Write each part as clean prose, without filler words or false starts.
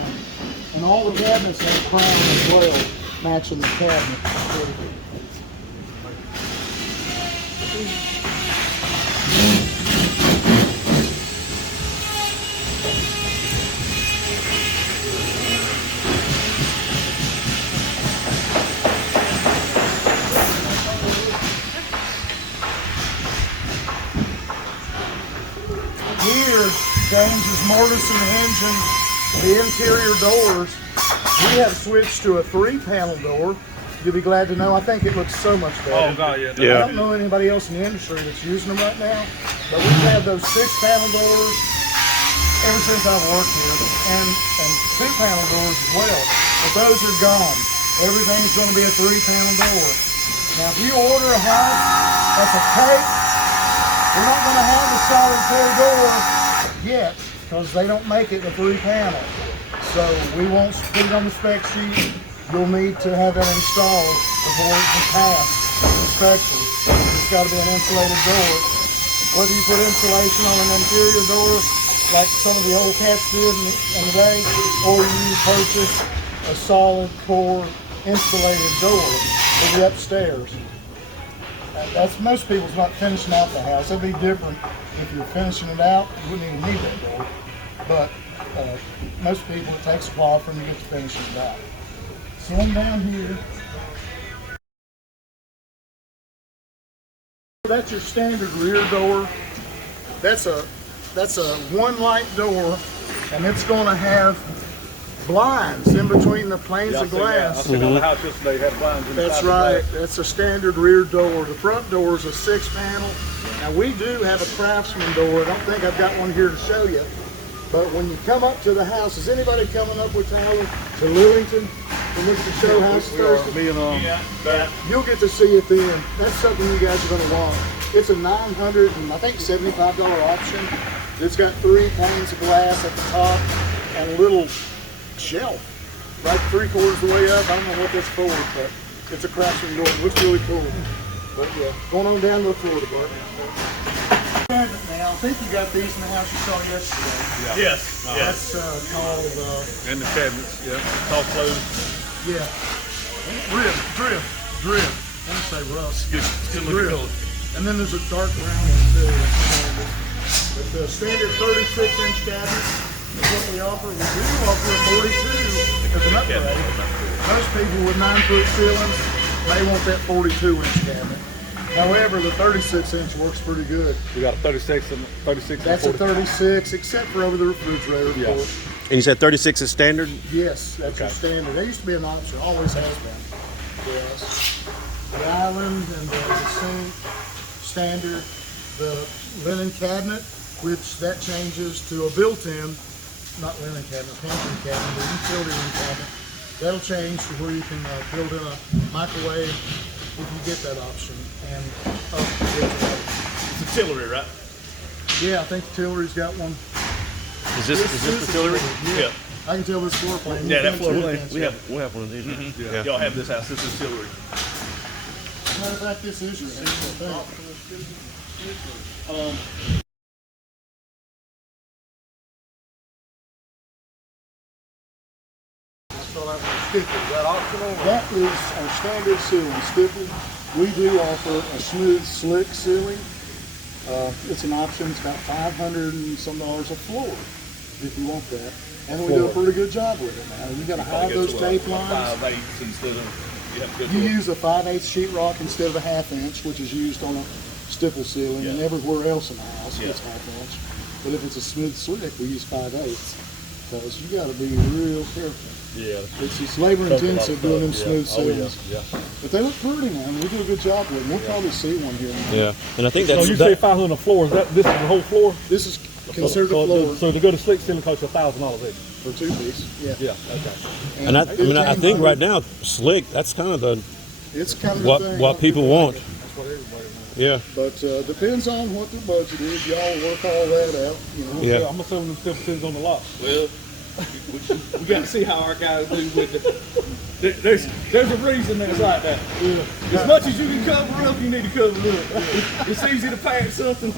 crown. And all the cabinets have a crown as well, matching the cabinet. Here, James's mortise and engine, the interior doors, we have switched to a 3-panel door. You'll be glad to know, I think it looks so much better. Oh, God, yeah. I don't know anybody else in the industry that's using them right now, but we've had those 6-panel doors ever since I've worked here, and 2-panel doors as well. But those are gone. Everything's going to be a 3-panel door. Now, if you order a house that's a cake, we're not going to have a solid core door yet because they don't make it in a 3-panel. So we won't put it on the spec sheet. You'll need to have that installed before it can pass inspection. It's got to be an insulated door. Whether you put insulation on an interior door like some of the old cats did in the day, or you purchase a solid core insulated door for the upstairs. That's most people's not finishing out the house. It'd be different if you're finishing it out. You wouldn't even need that door. But most people, it takes a while for them to get to finishing it out. So I'm down here. That's your standard rear door. That's a one light door, and it's going to have blinds in between the panes of glass. I seen on the house yesterday, had blinds inside. That's right. That's a standard rear door. The front door is a 6-panel. Now we do have a Craftsman door. I don't think I've got one here to show you. But when you come up to the house, is anybody coming up with Tyler to Lillington to look to show houses Thursday? You'll get to see it then. That's something you guys are going to want. It's a $975 option. It's got 3 panes of glass at the top and a little shelf right 3/4 of the way up. I don't know what that's for, but it's a Craftsman door. It looks really cool. But yeah, going on down to the floor department. Now, I think you got these in the house you saw yesterday. Yeah. Yes. That's called... and the cabinets, yeah. It's all closed. Yeah. Drip. I want to say rust. It's good looking color. And then there's a dark brown one too. But the standard 36-inch cabinet is what we offer. We do offer a 42 as an upgrade. Most people with 9-foot ceilings, they want that 42-inch cabinet. However, the 36-inch works pretty good. We got a 36 and 36. That's a 36, except for over the refrigerator, of course. And you said 36 is standard? Yes, that's your standard. That used to be an option, always has been. Yes. The island and the sink, standard. The linen cabinet, which that changes to a built-in, not linen cabinet, pantry cabinet, but utility room cabinet. That'll change to where you can build in a microwave if you get that option. And It's a Tillery, right? yeah, I think the Tillery's got one. Is this the Tillery? Yeah. I can tell this floor plan. Yeah, that floor plan. We'll have one of these. Yeah. Y'all have this house. This is Tillery. Matter of fact, this is your house. That is our standard ceiling stipple. We do offer a smooth, slick ceiling. It's an option. It's about $500 and some a floor if you want that. And we do a pretty good job with it now. You got to hide those tape lines. 5/8 instead of You use a 5/8 sheetrock instead of a 1/2 inch, which is used on a stipple ceiling, and everywhere else in the house it's 1/2 inch. But if it's a smooth slick, we use 5/8 because you got to be real careful. Yeah. It's labor intensive doing them smooth ceilings. Yeah. But they look pretty now. We do a good job with them. We'll probably see one here. Yeah. And I think So that's you say 500 a floor? Is that this is the whole floor? This is considered a floor So to go to slick ceiling costs $1,000 each. for 2 piece. Yeah. Yeah. Okay. and I think right now slick. That's kind of It's kind of the thing. what people want. That's what everybody wants. Yeah. But depends on what their budget is. Y'all work all that out. You know. Yeah. I'm assuming them still sitting on the lot. Well, we got to see how our guys do with it. There's a reason that's like that. Yeah. As much as you can cover up, you need to cover up. It's easy to patch something.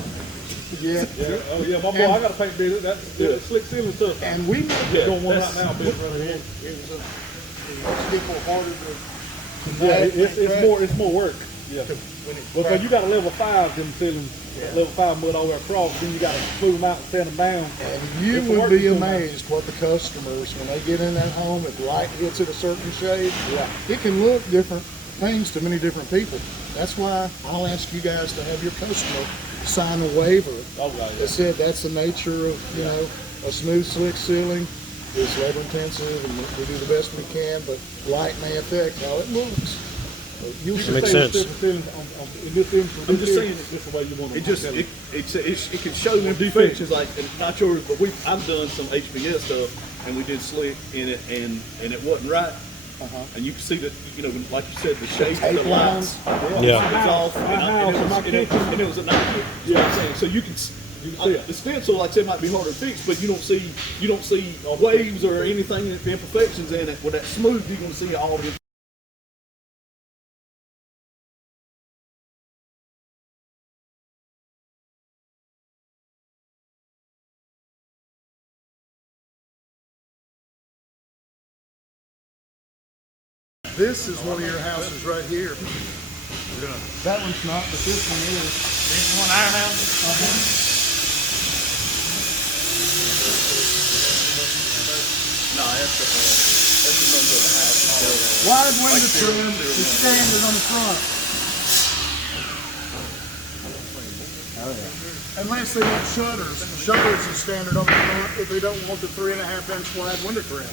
Yeah. Oh yeah, my boy, I got a paint business. That's slick ceiling stuff. And we make Yeah, doing one right now, business right here. most people harder to Yeah, it's more work. Yeah. Well, so you got a level 5 them ceilings, level 5 mud all the way across. Then you got to glue them out and sand them down. And you would be amazed what the customers, when they get in that home, if light hits it a certain shade, it can look different things to many different people. That's why I'll ask you guys to have your customer sign a waiver that said that's the nature of, you know, a smooth, slick ceiling. It's labor intensive and we do the best we can, but light may affect how it looks. You That makes sense. I'm just saying, this the way you want it just it can show imperfections like, and not yours, but I've done some HBS stuff and we did slick in it and it wasn't right. And you can see that, you know, like you said, the shape of the lights. Yeah. It's off, and it was a night. You know what I'm saying? So you can see it. The stencil, like I said, might be harder to fix, but you don't see waves or anything, imperfections in it. With that smooth, you're gonna see all the. This is one of your houses right here. That one's not, but this one is. This one our house? No, that's the number of the house. Wide window trim is standard on the front. Unless they want shutters. Shutters are standard on the front if they don't want the 3.5-inch wide window trim.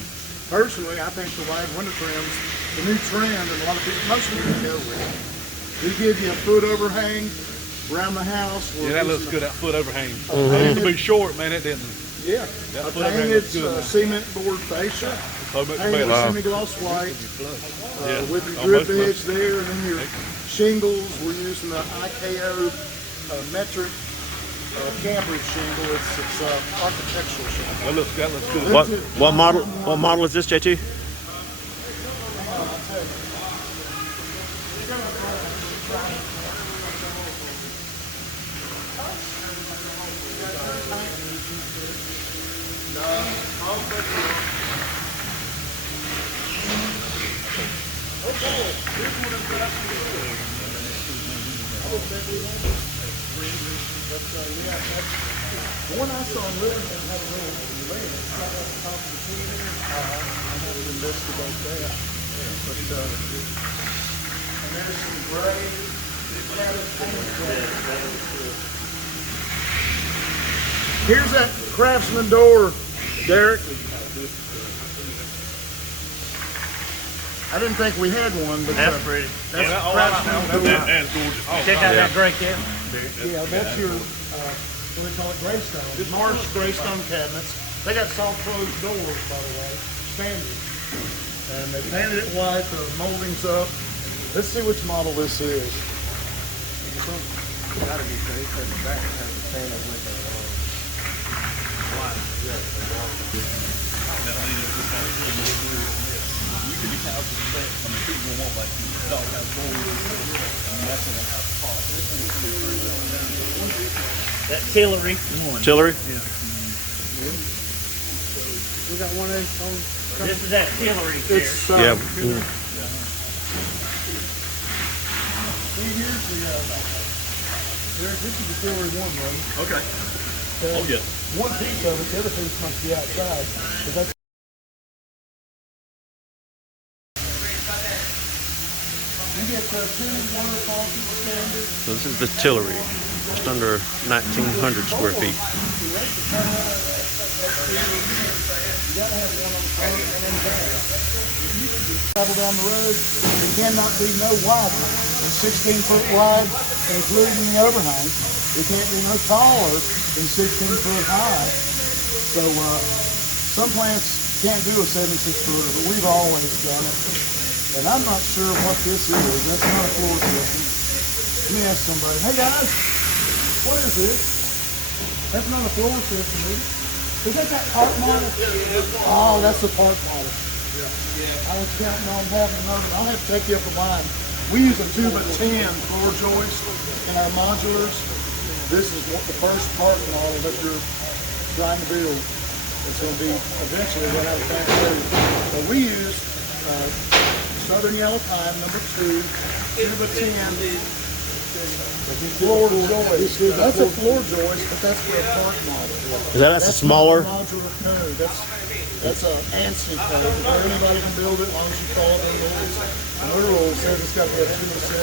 Personally, I think the wide window trims, the new trend, and a lot of people, most people go with. They give you a foot overhang around the house. Yeah, that looks good, that foot overhang. It used to be short, man, it didn't. Yeah, That a foot overhang looks painted good. cement board fascia, So much painted better. semi-gloss white, Yeah. with your Oh, drip much edge there, and then your shingles. We're using the IKO metric camper shingle. It's architectural shingle. That looks good. What model is this, JT? The one I saw in Livingston had a little leg. It's got at the top of the tree there. I haven't investigated that. But, and there's some gray. Here's that Craftsman door, Derek. I didn't think we had one, but That's pretty. that's Craftsman door. That's gorgeous. Check out that gray cabinet. Yeah, that's your, what do they call it, greystone. Marsh greystone cabinets. They got soft closed doors, by the way, standard. And they painted it white, the molding's up. Let's see which model this is. Gotta be great, because the back has a standard window. That Tillery. Tillery? We got one of these on. This is that Tillery here. It's, Yeah. see, here's the, this is the Tillery one, right? Okay. Oh yeah. One piece of it, the other piece must be outside. 'Cause that's you get two water faucets standard. So this is the Tillery, just under 1,900 square feet. You gotta have one on the front and on the back. Travel down the road, it cannot be no wider than 16 foot wide, including the overhang. It can't be no taller than 16 foot high. So some plants can't do a 76 footer, but we've always done it. And I'm not sure what this is. That's not a floor system. Let me ask somebody. Hey guys, what is this? That's not a floor system, is it? Is that part model? Oh, that's the part model. I was counting on having another. I'll have to take you up a line. We use a 2x10 floor joist in our modulars. this is what the first parking model that you're trying to build. It's going to be eventually run out of cabinetry. But we used Southern Yellow Pine, number 2, 2x10 floor joist. That's a floor joist, but that's for a park model. That's a smaller. Not a modular code. That's a ANSI code. Where anybody can build it as long as you follow their rules. And their rules says it's got to be a 2x6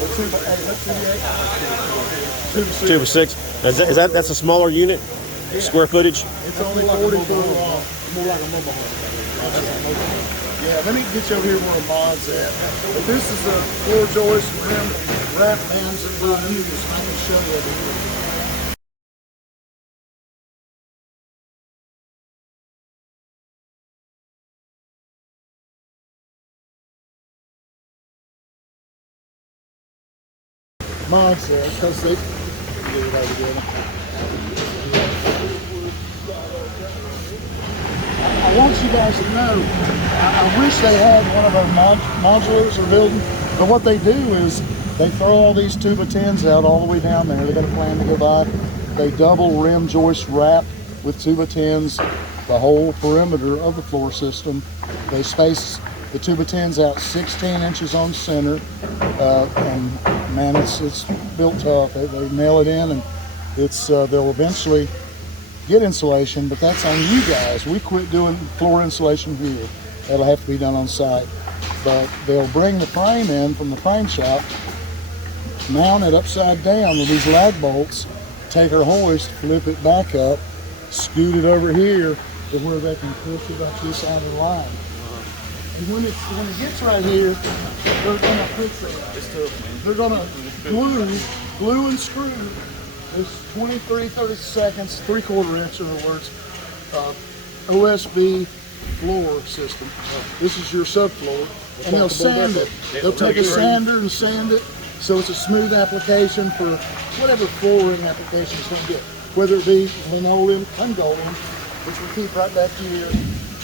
or 2x8. That's 2x8. 2x6. That's a smaller unit? Square footage? It's only 40 foot long. More like a mobile home. Yeah, let me get you over here where a mod's at. But this is the floor joist rim wrap bands that we'll use. I can show you over here. Mods there, because they get it over together. I want you guys to know, I wish they had one of our modulars or building, but what they do is they throw all these 2x10s out all the way down there. They got a plan to go by. They double rim joist wrap with 2x10s the whole perimeter of the floor system. They space the 2x10s out 16 inches on center, and man, it's built tough. They nail it in, and they'll eventually get insulation, but that's on you guys. We quit doing floor insulation here. That'll have to be done on site. But they'll bring the frame in from the frame shop, mount it upside down with these lag bolts, take our hoist, flip it back up, scoot it over here to where they can push it up this outer line. And when it gets right here, they're gonna fix it. They're gonna glue and screw this 23-30 seconds, 3/4 inch in other words, OSB floor system. This is your subfloor, and they'll sand it. They'll take a sander and sand it so it's a smooth application for whatever flooring application it's going to get. Whether it be linoleum, ungolden, which we keep right back here,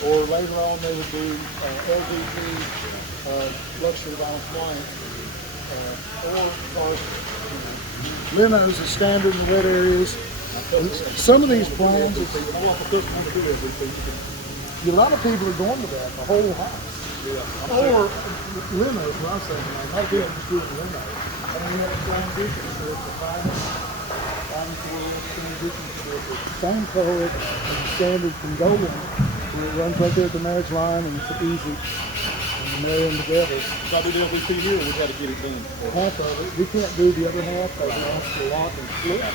or later on they would do LVP, luxury vinyl plank, or linos is standard in the wet areas. Some of these plans, a lot of people are going to that, the whole house. Or limos, what I'm saying. A lot of people just do it limo. And then we have a transition, so it's a 5-4 transition strip. It's the same code as the standard from Golden, where it runs right there at the marriage line, and it's easy. And you marry them together. If I did LVP here, we had to get it done. Half of it. We can't do the other half because it wants to lock and flip.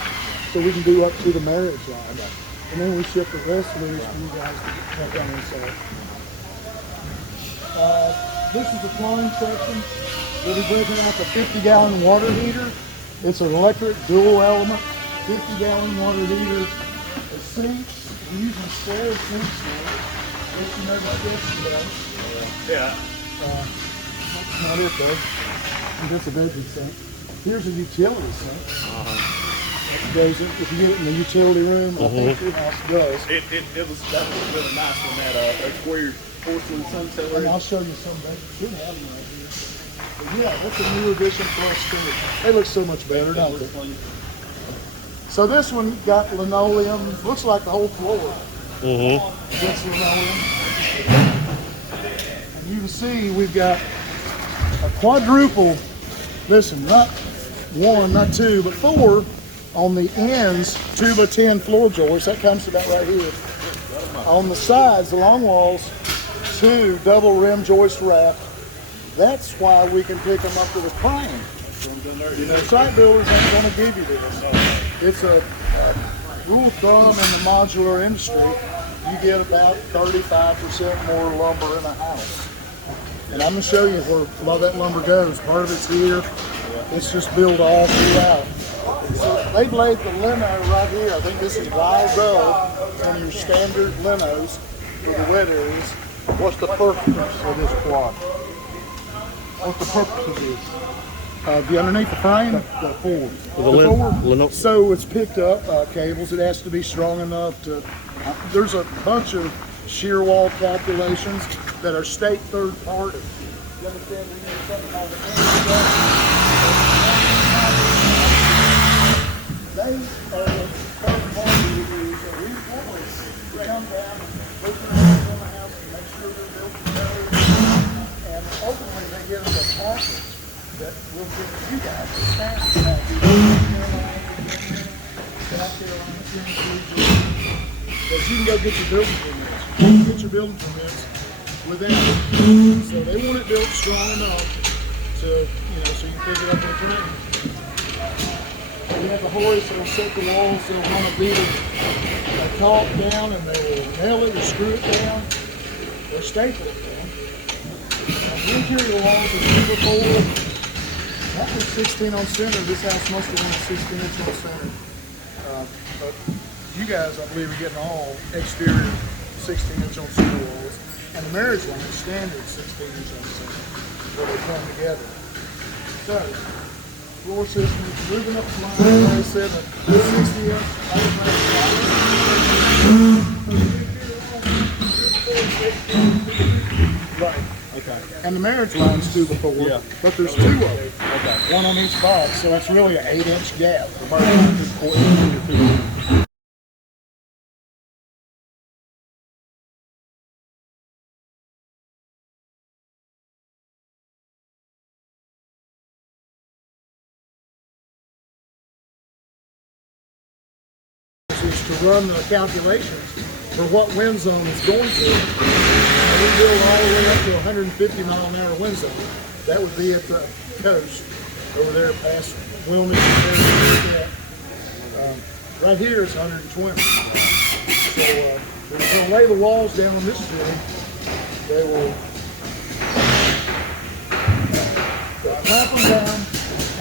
So we can do up to the marriage line. And then we ship the rest of these for you guys to check on inside. This is the plumbing section. We'll be breaking out the 50-gallon water heater. It's an electric dual element, 50-gallon water heater. The sinks, we're using square sinks here. Just to know about this today. Yeah. That's not it though. That's a bedroom sink. Here's a utility sink. That goes in, if you get it in the utility room, I think your house does. That was really nice when that square porcelain sunset. And I'll show you some that should have them right here. But yeah, that's a new addition for us too. They look so much better, don't they? So this one got linoleum. Looks like the whole floor. Gets linoleum. And you can see we've got a quadruple. Listen, not one, not two, but 4 on the ends. 2x10 floor joists. That comes about right here. On the sides, the long walls, 2 double rim joist wrap. That's why we can pick them up with a crane. You know, site builders ain't going to give you this. It's a rule of thumb in the modular industry. You get about 35% more lumber in a house. And I'm going to show you where a lot of that lumber goes. Part of it's here. It's just built all throughout. So they've laid the lino right here. I think this is Val Go, one of your standard linos for the wet areas. What's the purpose of this quad? What's the purpose of this? The underneath the frame, the forward. So it's picked up cables. It has to be strong enough to. There's a bunch of shear wall calculations that are state third party. You understand? We need something called the they are the third party to do, so we always come down and look around on the house and make sure they're built to code. And ultimately, they give us a package that will give you guys a staff package. South Carolina, Tennessee, Georgia. But you can go get your building permits. You can get your building permits without it. So they want it built strong enough to, so you can pick it up in the frame. You have the hoist that'll set the walls, they'll run a bead of caulk down and they will nail it or screw it down or staple it down. The interior walls are super forward. That was 16 on center. This house must have been a 16-inch on center. But you guys, I believe, are getting all exterior 16-inch on center walls. And the marriage one is standard 16-inch on center where they come together. So, floor system is moving up the line. Like I said, a 60-inch. Right. Okay. And the marriage line's 2 before, but there's 2 of them. Okay. One on each box, so that's really an 8-inch gap. Is to run the calculations for what wind zone is going to. And we build all the way up to 150 mile an hour wind zone. That would be at the coast over there past Wilmington. Right here is 120. So we're going to lay the walls down on this building. They will clamp them down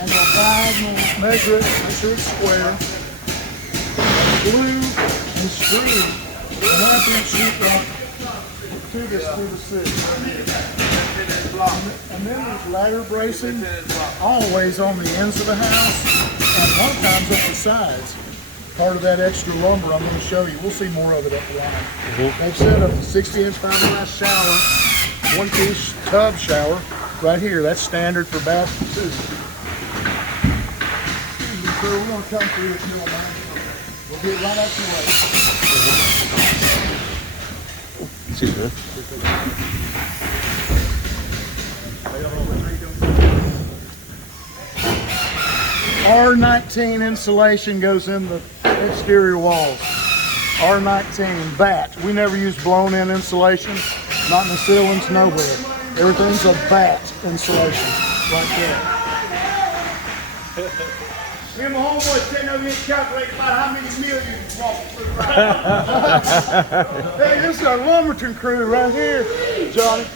and they'll diagonal measure it, make sure it's square. Glue and screw the half-inch sheet rock to the 6. And then there's ladder bracing always on the ends of the house and sometimes up the sides. Part of that extra lumber I'm going to show you. We'll see more of it up the line. They've set up a 60-inch fiberglass shower, 1-piece tub shower right here. That's standard for bathroom too. Excuse me, sir, we're going to come through if you don't mind. We'll get right out your way. Excuse me. R19 insulation goes in the exterior walls. R19 bat. We never use blown in insulation. Not in the ceilings, nowhere. Everything's a bat insulation right there. Me and my homeboy sitting over here calculating about how many millions walk through right. Hey, this is our Lumberton crew right here, Johnny.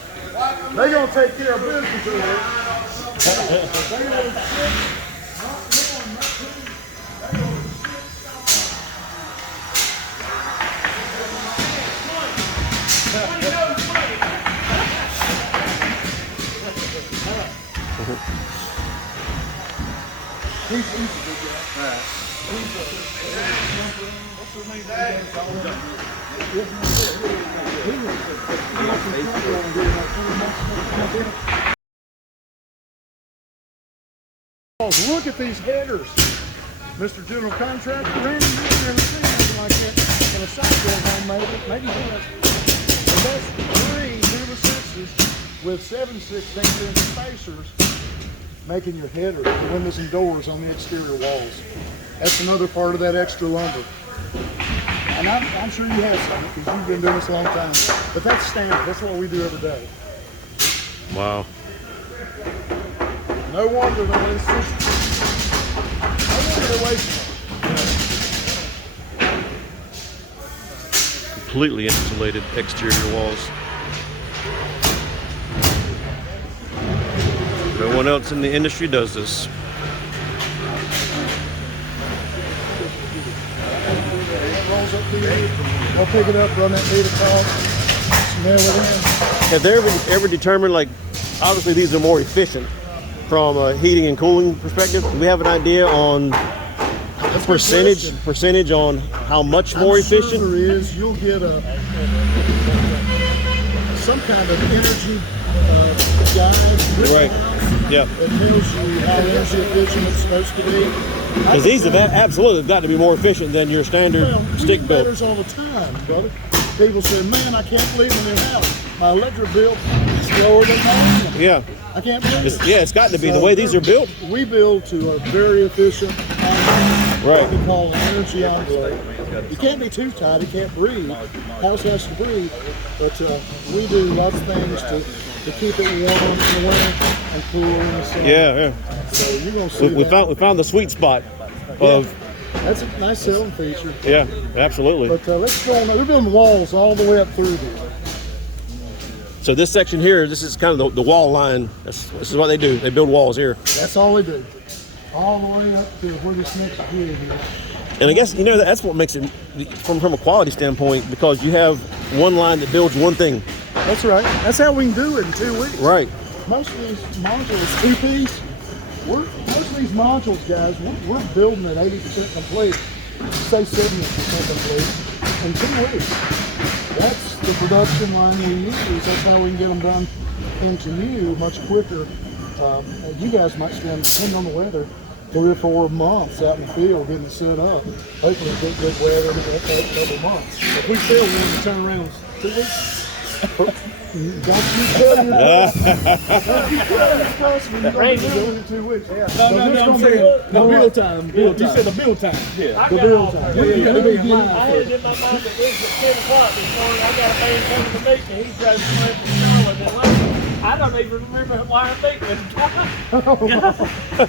They're going to take care of business here. Look at these headers, Mr. General Contractor. Randy, you've never seen anything like that in a sidewalk home, maybe this. And that's 3 number 6s with 7/16-inch spacers making your headers, the windows and doors on the exterior walls. That's another part of that extra lumber. And I'm sure you have some because you've been doing this a long time. But that's standard. That's what we do every day. Wow. No wonder they're wasting it. Completely insulated exterior walls. No one else in the industry does this. Rolls up here. I'll pick it up, run that bead of caulk, nail it in. Have they ever determined, like, obviously these are more efficient from a heating and cooling perspective? Do we have an idea on percentage on how much more efficient? Sure there is. You'll get some kind of energy guide. Right. Yeah. That tells you how energy efficient it's supposed to be. Because these have absolutely got to be more efficient than your standard stick built. Letters all the time, brother. People say, man, I can't believe in your house. My electric bill is lower than mine. Yeah. I can't believe it. Yeah, it's got to be the way these are built. We build to a very efficient, Right. what we call an energy envelope. You can't be too tight, it can't breathe. House has to breathe, but we do lots of things to keep it warm in the winter and cool in the summer. Yeah. So you're gonna see We found the sweet spot of. That's a nice selling feature. Yeah, absolutely. But let's go on. We're building walls all the way up through here. So this section here, this is kind of the wall line. This is what they do. They build walls here. That's all they do. All the way up to where this next grid is. And I guess, that's what makes it, from a quality standpoint, because you have one line that builds one thing. That's right. That's how we can do it in 2 weeks. Right. Most of these modules, two-piece, most of these modules, guys, we're building at 80% complete, say 70% complete, in 2 weeks. That's the production line we use. That's how we can get them done into you much quicker. You guys might spend, depending on the weather, 3 or 4 months out in the field getting it set up. Hopefully get good weather in a couple months. If we fail, we're going to turn around 2 weeks. Don't you tell your customer you're going to be doing it in 2 weeks. No, I'm saying the build time. You said the build time. I The got build all- time. I had it in my mind that it was at 10 o'clock this morning. I got a man coming to meet me. He drove from Charlotte and Atlanta. I don't even remember why I'm meeting with him.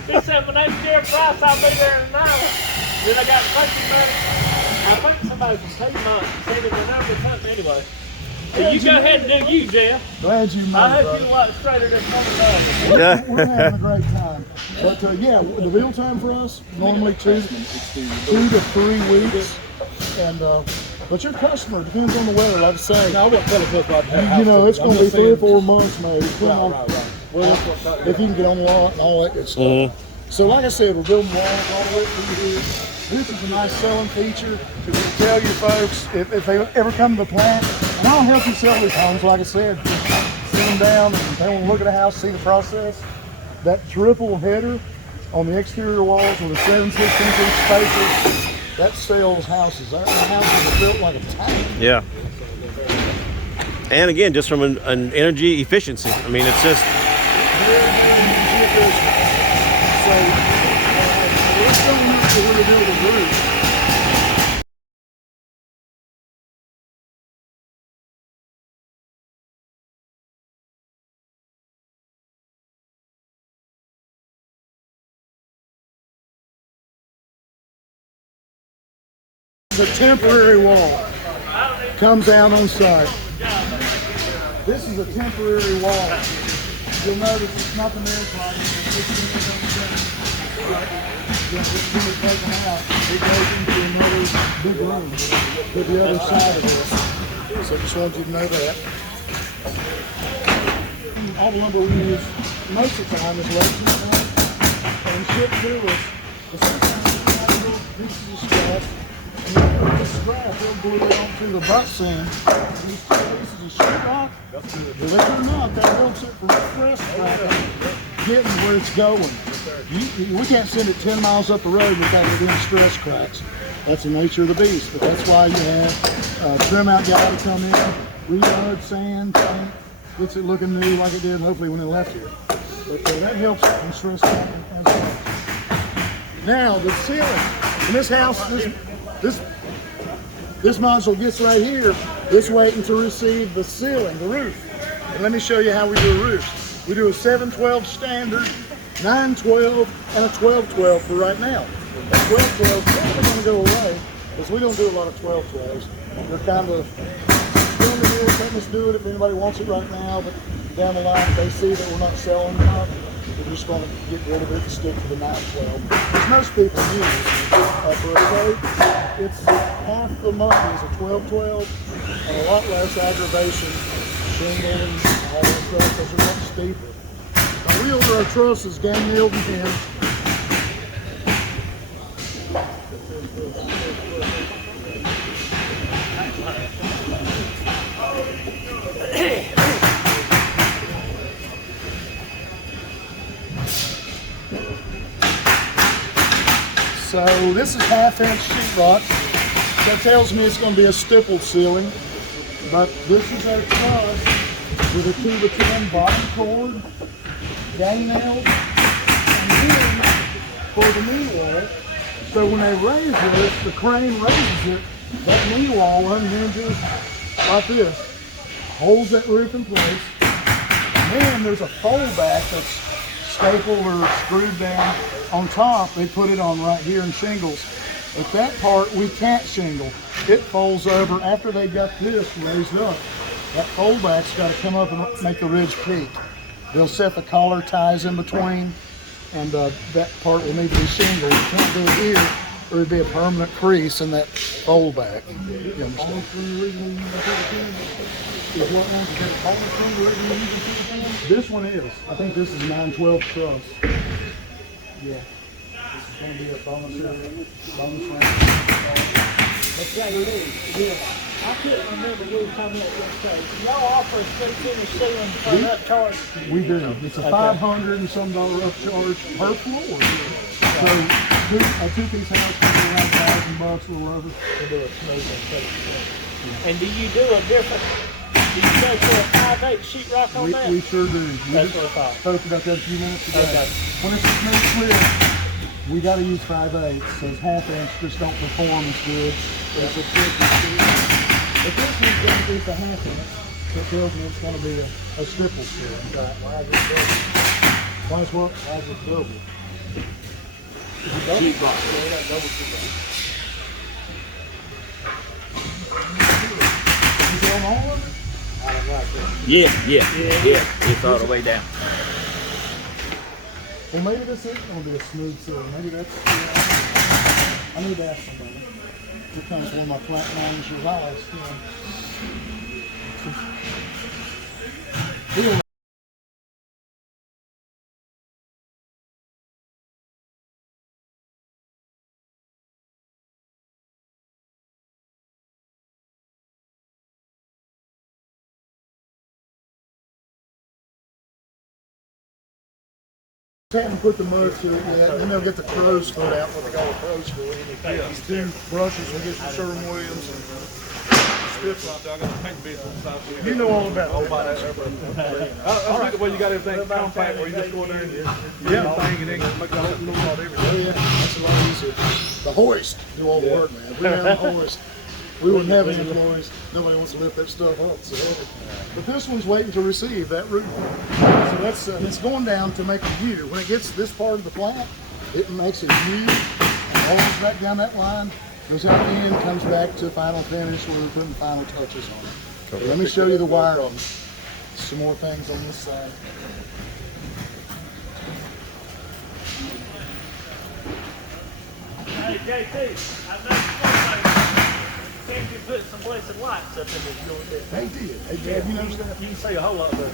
He said, when they share price, I'll be there in an hour. Then I got purchase money. I think somebody from Piedmont said it was number something anyway. So you go ahead and do you, Jeff. Glad you made I it, hope brother. you a lot straighter than some of We're having a great time. But yeah, the build time for us, normally 2 to 3 weeks. And but your customer, depends on the weather, like I say. No, I wasn't telling us about that. It's going to be 3 or 4 months maybe. depending on Right. Well, if you can get on the lot and all that good stuff. So like I said, we're building walls all the way through here. This is a nice selling feature to tell you folks if they ever come to the plant. And I'll help you sell these homes, like I said. Sit them down and they want to look at a house, see the process. That triple header on the exterior walls with a 7/16" spacer, that sells houses. Our houses are built like a tank. Yeah. And again, just from an energy efficiency. I mean, it's just. Very energy efficient. So we're showing up to where to build a roof. It's a temporary wall. Comes out on site. This is a temporary wall. You'll notice it's not the mirror problem. When it's taken out, it goes into another big room to the other side of this. So just wanted you to know that. All the lumber we use most of the time is local and shipped to us. But sometimes we have little pieces of scrap. And the scrap, they'll glue it onto the butt sand. These 2 pieces of sheetrock, believe it or not, that helps it from stress cracking, getting where it's going. We can't send it 10 miles up the road without it being stress cracks. That's the nature of the beast, but that's why you have a trim out guy to come in, reload, sand, paint, gets it looking new like it did hopefully when it left here. But that helps it from stress cracking as well. Now the ceiling in this house, this module gets right here. It's waiting to receive the ceiling, the roof. And let me show you how we do a roof. We do a 7/12 standard, 9/12, and a 12/12 for right now. A 12/12 is probably going to go away because we don't do a lot of 12/12s. They're kind of still in the middle, letting us do it if anybody wants it right now, but down the line if they see that we're not selling enough, we're just going to get rid of it and stick to the 9/12. Which most people use. For a coat, it's half the money as a 12/12 and a lot less aggravation, shingling, all that stuff, because they're much steeper. Now we order our trusses gang nailed and pinned. So this is 1/2-inch sheetrock. That tells me it's going to be a stippled ceiling. But this is our truss with a 2x10 bottom cord, gang nails, and then for the knee wall. So when they raise this, the crane raises it, that knee wall unhinges like this, holds that roof in place. And then there's a fold back that's stapled or screwed down on top. They put it on right here in shingles. At that part, we can't shingle. It folds over after they got this raised up. That fold back's got to come up and make the ridge peak. They'll set the collar ties in between, and that part will need to be shingled. You can't do it here, or it'd be a permanent crease in that fold back. You understand? This one is. I think this is 9/12 truss. Yeah. This is going to be a bonus round. That's right, it is. Yeah. I couldn't remember we were talking about this place. Y'all offer a straight finish ceiling for an upcharge? We do. It's a $500 and some upcharge per floor. So a two-piece house comes around $1,000, a little over. And do you do a different? Do you go for a 5/8 sheetrock on that? We sure do. That's what I thought. Spoke about that a few minutes ago. Okay. When it's a smooth clear, we got to use 5/8. So 1/2 inch just don't perform as good. But it's a tricky ceiling. But this one's going to be the 1/2 inch. So it tells me it's going to be a stipple ceiling. Right. Why is it double? Why is what? Why is it double? Is it double? Sheetrock. Yeah, that double sheetrock. Is it on all of it? I don't like that. Yeah. It's all the way down. Well, maybe this isn't going to be a smooth ceiling. Maybe that's. I need to ask somebody. Here comes one of my plant managers. I'll ask him. Haven't put the mud to it yet. Then they'll get the crow's foot out, what they call a crow's foot. These two brushes will get some Sherwin-Williams and stiff out there. I got a paint bed on the side. You know all about that. All right, well, you got everything compact where you just go in there and thing and then make the whole look out everything. Yeah, that's a lot easier. The hoist do all the work, man. If we didn't have a hoist, we wouldn't have any employees. Nobody wants to lift that stuff up. So. But this one's waiting to receive that roof. So that's it's going down to make a U. When it gets this part of the flat, it makes a U and rolls back down that line, goes out the end, comes back to final finish where we're putting final touches on it. Okay. Let me show you the wiring. Some more things on this side. Hey, JT, I know think you put some blessed lights up in this joint there. They did. They did. You noticed that? You can see a whole lot better.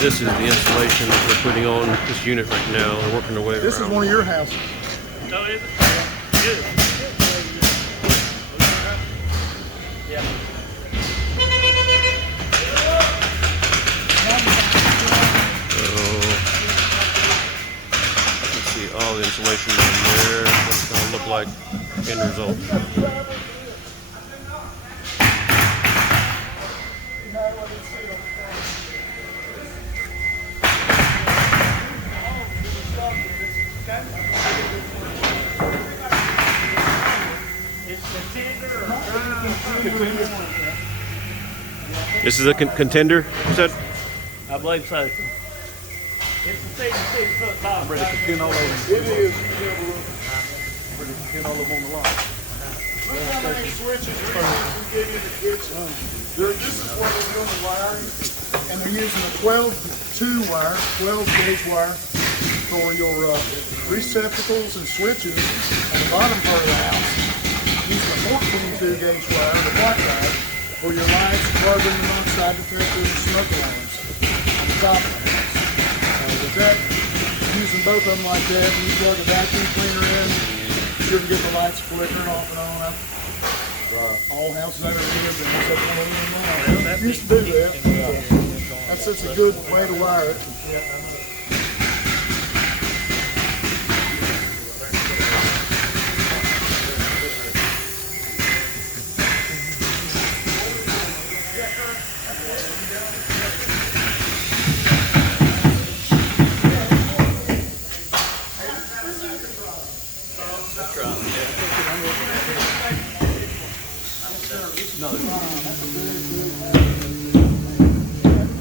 This is the installation that we're putting on this unit right now. They're working their way This around. is one of your houses. No, is it? Good. Yeah. Let's see all the insulation down there. What it's going to look like end result. This is a contender, you said? I believe so. It's a 66-foot top. Ready to pin all over. It is. Ready to pin all over on the line. Look how many switches we get in the kitchen. This is what they're doing the wiring, and they're using a 12-2 wire, 12-gauge wire for your receptacles and switches on the bottom part of the house. Using a 14 2-gauge wire, the black guide, for your lights, carbon monoxide detector, and smoke alarms on the top of the house. With that, using both of them like that, and you plug a vacuum cleaner in, you shouldn't get the lights flickering off and on. All houses I've ever lived in, except one of them now, used to do that. That's such a good way to wire it.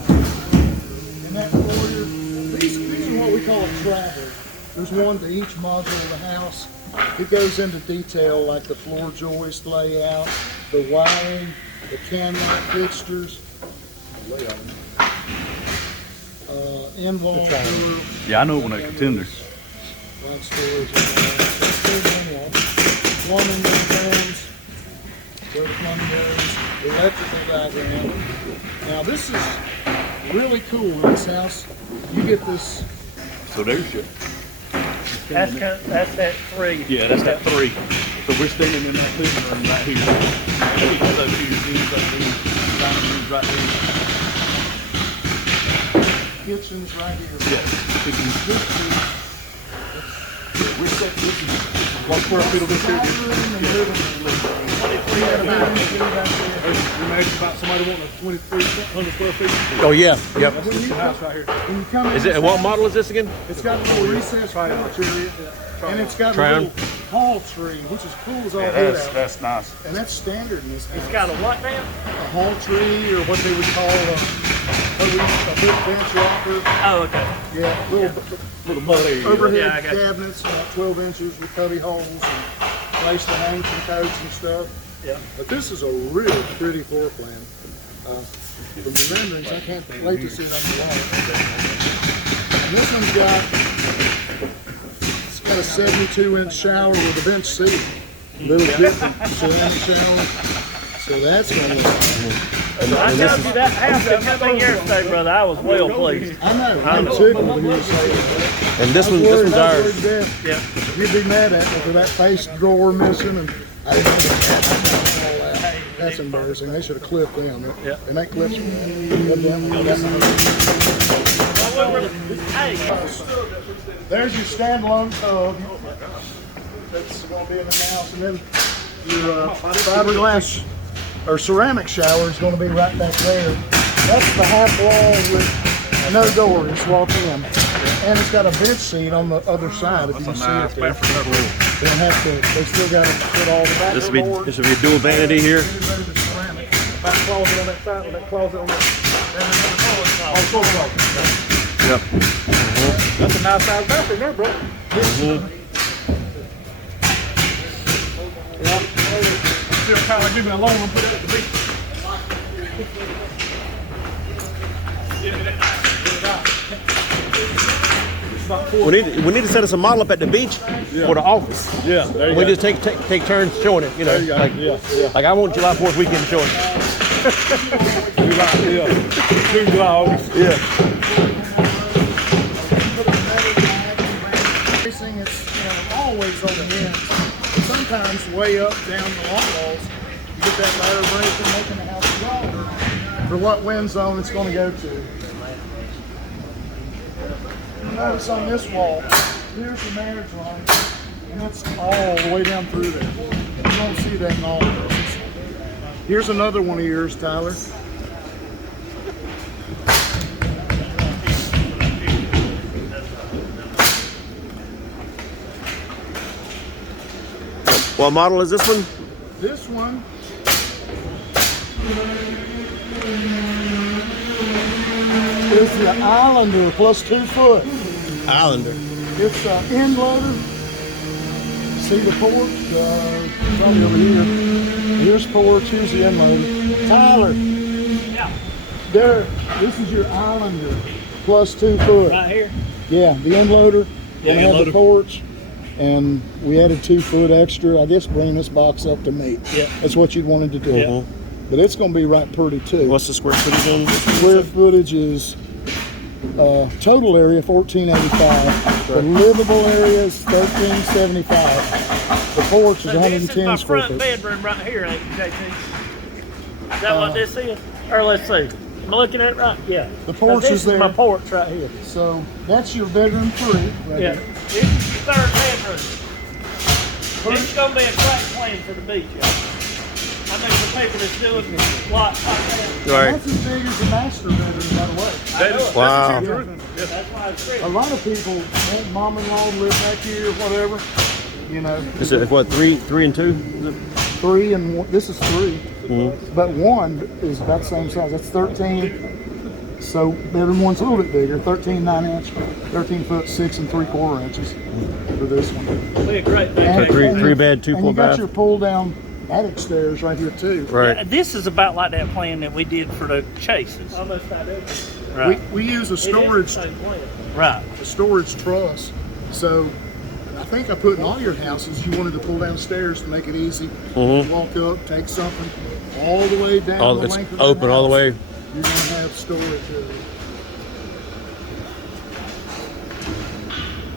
And that foyer, these are what we call a travel. There's one to each module of the house. It goes into detail like the floor joist layout, the wiring, the can light fixtures, in-wall door, Yeah, I know when they're contenders. light storage, plumbing diagrams, where the plumbing goes, electrical diagram. Now this is really cool in this house. You get this. So there's your. That's that 3. Yeah, that's that 3. So we're standing in that living room right here. Those dining rooms right here. Kitchen's right here. Yeah. We're set. This is what square feet of this here? You mentioned about somebody wanting a 2,300 square feet. Oh yeah, yep. When you, House right here. when you come in, Is it? What model is this again? it's got a little recessed porch area, and it's got a Crown. little tall tree, which is cool as all get out. That's nice. And that's standard in this house. It's got a what now? A hall tree, or what they would call a big bench rocker. Oh, okay. Yeah, Little mud area. overhead Yeah, I got you. cabinets, about 12 inches with cubby holes and place to hang some coats and stuff. Yeah. But this is a really pretty floor plan. From the renderings, I can't wait to see it on the wall. And this one's got a 72-inch shower with a bench seat. Little different ceramic shower. So that's gonna look. I told you that house didn't have me yesterday, brother. I was well pleased. I know, I'm tickled when you say that. And this one's I was ours. worried to death. Yeah. You'd be mad at me for that face drawer missing, and I didn't know that. That's embarrassing. They should have clipped them. Yeah. And they clipped them. Hey, There's your standalone tub. That's going to be in the house, and then your fiberglass or ceramic shower is going to be right back there. That's the half wall with no door. Just walk in, and it's got a bench seat on the other side. If you can see it there. They don't have to. They still got to put all the back. This will be a dual vanity here. Back closet on that side, with that closet on that. Yep. That's a nice size bathroom there, bro. Still kind of give me a loan and put it at the beach. We need to set us a model up at the beach for the office. Yeah, there you We go. just take turns showing it. You know, There you go. like like I want July 4th weekend showing. June, July, August. Yeah. Facing, it's always on the ends. Sometimes way up down the long walls, you get that ladder breaking, making the house stronger for what wind zone it's going to go to. Notice on this wall, here's the marriage line, and it's all the way down through there. You don't see that in all places. Here's another one of yours, Tyler. What model is this one? This one is the Islander plus 2 foot. Islander. It's an end loader. See the porch? Probably over here. Here's porch, here's the end loader. Tyler. yeah, There, this is your Islander plus 2 foot. right here. Yeah, the end loader. Yeah, Gonna end have the loader. porch. and we added 2 foot extra. I guess bringing this box up to meet. Yeah. That's what you wanted to do. Yeah. But it's going to be right pretty too. What's the square footage on this? Square footage is total area 1485. The livable area is 1375. The porch is So this 110 is my square front feet. bedroom right here, ain't it, JT? Is that what this is? Or let's see. Am I looking at it right? Yeah. The porch this is there. my porch right here. So that's your bedroom 3. Right Yeah. here. This is your third bedroom. This is gonna be a great plan for the beach, y'all. I mean, for people that's doing lots like that. Right. That's as big as the master bedroom, by the way. Wow. That's why it's great. A lot of people want mom-in-law to live back here, whatever. You know, Is it what, three and 2? 3 and 1. This is 3, Mhm. but 1 is about the same size. That's 13. So bedroom 1's a little bit bigger, 13 9-inch, 13 foot 6 3/4 inches for this one. Be a great And- vacation. Three bed, 2 and full you got bath. your pull-down attic stairs right here too. Right. This is about like that plan that we did for the chases. Almost identical. We, Right. we use a It is the storage same plan. Right. truss. So I think I put in all your houses, you wanted to pull down stairs to make it easy. Mhm. Walk up, take something all the way down All, the it's length of the open all the house. way. You're gonna have storage area.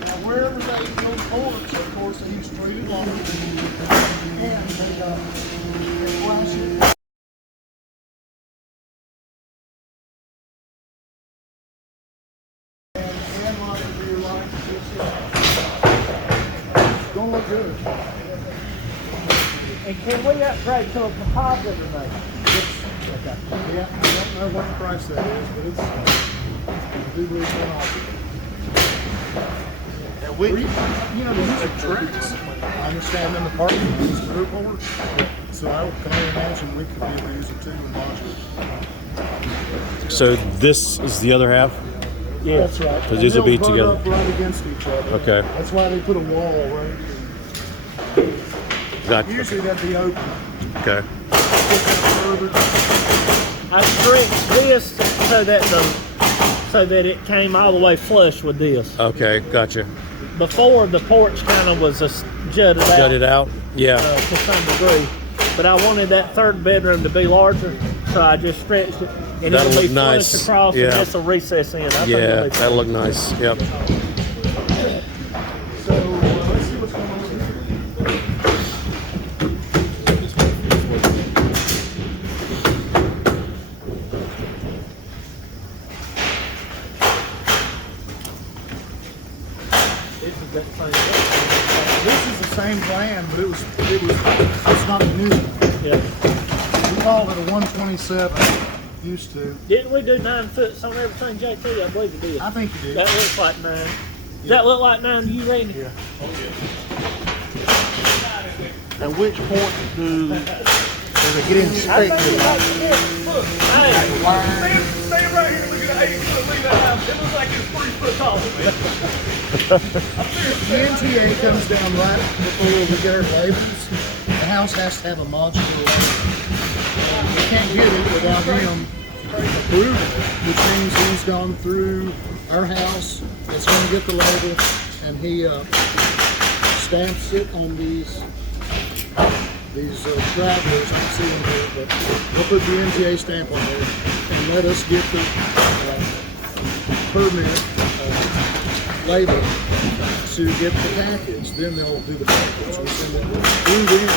Now wherever they build porch, of course they use treated lumber and they flash it. And like to be like it's gonna look good. And can we upgrade to a composite or not? Yeah, I don't know what price that is, but it's I do believe it's on offer. And You know, the use of tracks. I understand in the parking lot, it's group orders. So I can only imagine we could be able to use it too in modular. So this is the other half? Yeah. That's right. Because these will And be they'll butt together. up right against each other. Okay. That's why they put a wall right here. Gotcha. Usually that'd be open. Okay. Further. I stretched this so that it came all the way flush with this. Okay, gotcha. Before the porch kind of was jutted out, Jut it out? Yeah. to some degree, but I wanted that third bedroom to be larger, so I just stretched it, and That'll it'll be look nice. flush across, Yeah. and that's a recess in. I think Yeah, it'll be that'll look nice. Yep. So let's see what's going on here. This is the same plan, but it's not new. Yeah. We called it a 127. Used to. Didn't we do 9 foot on everything, JT? I believe we did. I think you did. That looks like 9. Does that look like 9 to you, Randy? Yeah. At which point does it get I inspected? think it's like 10 foot. Hey, stay right here. Look at the 8-foot leave that house. It looks like it's 3 foot tall. The NTA comes down right before we get our labels. The house has to have a modular label. We can't get it without him approving it, which means he's gone through our house, it's going to get the label, and he stamps it on these travelers. I can see them here, but we'll put the NTA stamp on there and let us get the permit label to get the package. Then they'll do the package. We send it through them,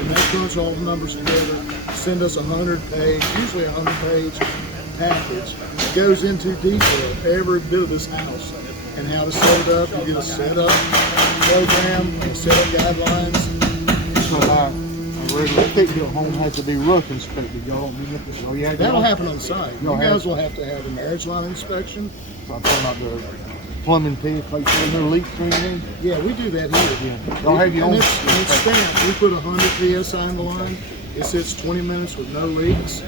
and they crunch all the numbers together, send us a 100-page, usually a 100-page package. It goes into detail, every bit of this house, and how to set it up. You get a setup program, setup guidelines. A regular stick-built home has to be roof inspected. Y'all don't need it. So yeah, That'll happen on site. You You'll guys have- will have to have a marriage line inspection. I'm talking about the plumbing pits, like there's no leaks or anything. Yeah, we do that here. Yeah. Y'all have your And own. it's stamped. We put 100 PSI in the line. It sits 20 minutes with no leaks.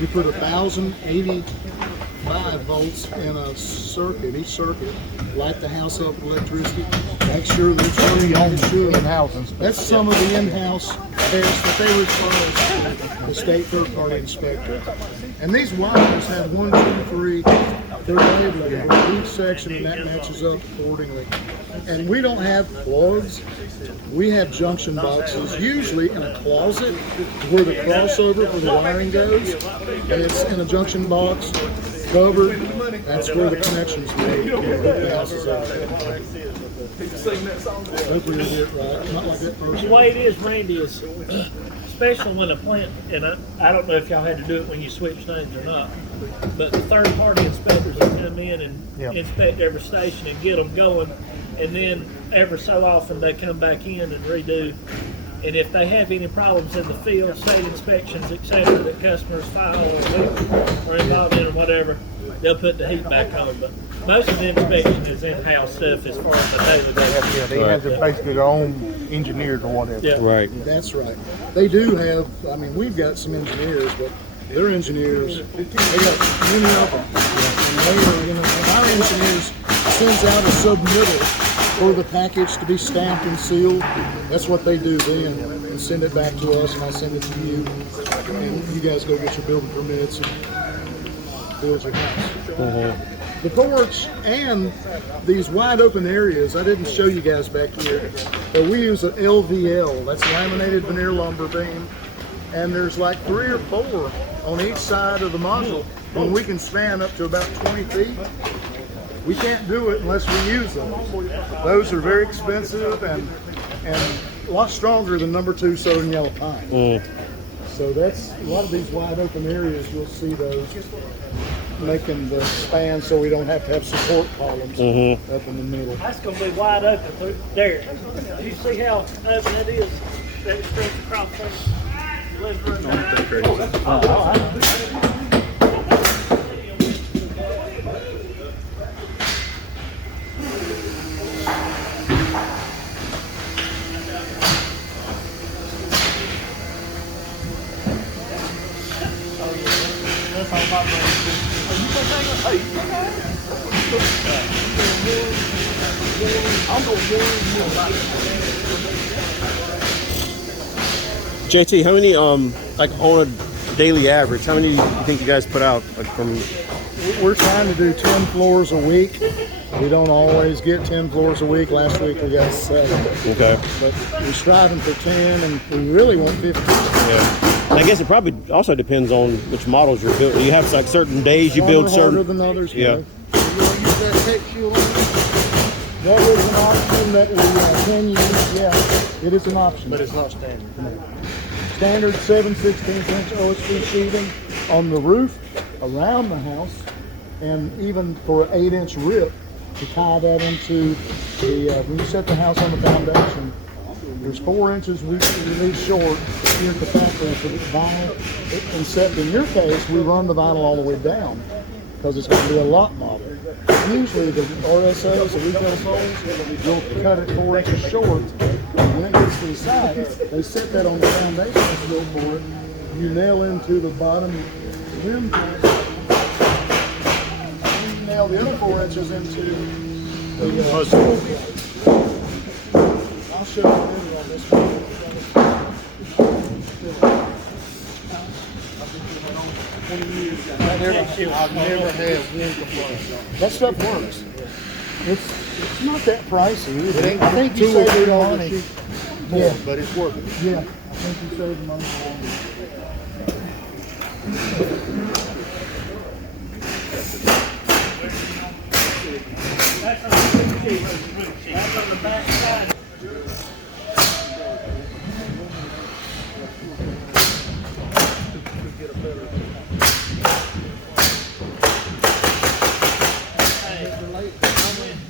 We put 1,085 volts in a circuit. Each circuit, light the house up with electricity. Make sure that it's running as it should. In-house inspection. That's some of the in-house tests that they require the state third-party inspector. And these wires have 1, 2, 3, they're labeled for each section, and that matches up accordingly. And we don't have plugs. We have junction boxes, usually in a closet where the crossover for the wiring goes. And it's in a junction box, covered. That's where the connections made. The house is out. Hopefully you'll get it right. Not like that first The way it is, Randy, is especially when a plant, and I don't know if y'all had to do it when you switched names or not, but the third-party inspectors will come in and inspect every station and get them going, and then every so often they come back in and redo. And if they have any problems in the field, state inspections, etc., that customers file or involved in or whatever, they'll put the heat back on. But most of the inspection is in-house stuff as far as the daily basis. Yeah, they have basically their own engineers or whatever. Yeah. Right. That's right. They do have, I mean, we've got some engineers, but their engineers, they got many of them. And they are, you know, and our engineers sends out a submittal for the package to be stamped and sealed. That's what they do then, and send it back to us, and I send it to you. And you guys go get your building permits and build your house. The porch and these wide open areas, I didn't show you guys back here, but we use an LVL, that's laminated veneer lumber beam, and there's like 3 or 4 on each side of the module, and we can span up to about 20 feet. We can't do it unless we use them. Those are very expensive and a lot stronger than number 2 southern yellow pine. So that's a lot of these wide open areas, you'll see those making the span so we don't have to have support columns up in the middle. That's going to be wide open through there. You see how open it is? That stretch across there. JT, how many like on a daily average, how many do you think you guys put out, like, from? We're trying to do 10 floors a week. We don't always get 10 floors a week. Last week we got 7. Okay. But we're striving for 10, and we really want 50. Yeah. And I guess it probably also depends on which models you're building. You have like certain days you build Some are harder certain. than others. Yeah. You want to use that texture on? That is an option that we can use. Yeah, it is an option. But it's not standard. Standard 7/16" OSB sheathing on the roof, around the house, and even for an 8-inch rip to tie that into the, when you set the house on the foundation, there's 4 inches we leave short here at the factory for the vinyl. Except in your case, we run the vinyl all the way down because it's going to be a lot model. Usually the RSOs, the retail soles, will cut it 4 inches short. When it gets to the side, they set that on the foundation that's built for it. You nail into the bottom rim joint. And you nail the other 4 inches into the I'll show you a video on this one. I've never had one complaint. That stuff works. It's not that pricey. It ain't I think you $2 or saved $3 money. more, Yeah. but it's working. Yeah, I think you saved money on it. That's on the roof sheet. That's on the back side.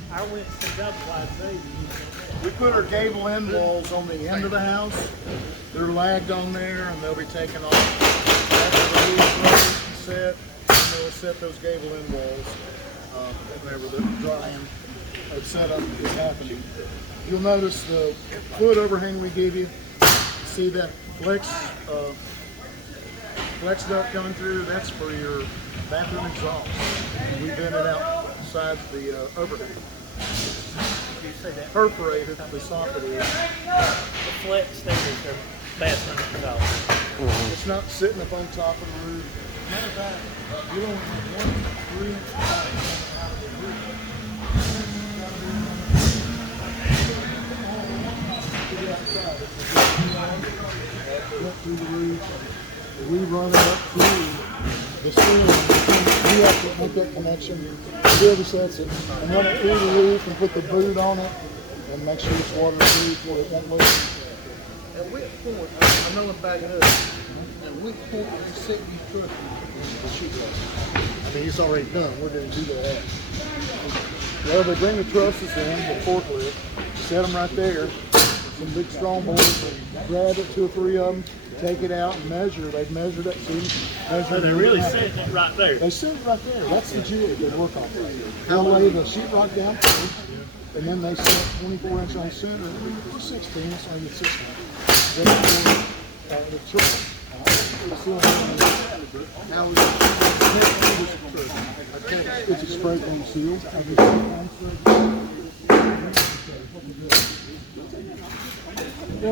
I went to double wide baby. We put our gable end walls on the end of the house. They're lagged on there and they'll be taken off. After the roof's set, and they'll set those gable end walls whenever the drying setup is happening. You'll notice the foot overhang we give you. See that flex duct coming through? That's for your bathroom exhaust. We bent it outside the overhang. You say that Perforated the soffit is. the flex thing is their bathroom exhaust. It's not sitting up on top of the roof. Matter of fact, you only have 1 3-inch pipe out of the roof. To the outside, it's a good went through the roof. We run it up through the ceiling. We have to make that connection. Whoever sets it, and run it through the roof and put the boot on it, and make sure it's waterproof or it won't leak. At which point, I know I'm backing up, at which point do you set these trusses in the sheet rock? I mean, it's already done. Where did you do that? Well, they bring the trusses in, the forklift, set them right there. Some big strong boards, grab it, 2 or 3 of them, take it out and measure. They've measured it, see? So they're really setting it right there. They set it right there. That's the jig they work on. They'll lay the sheetrock down first, and then they set 24-inch on center, or 16, it's only 16. Then the truss. Now it's It's a spray foam seal.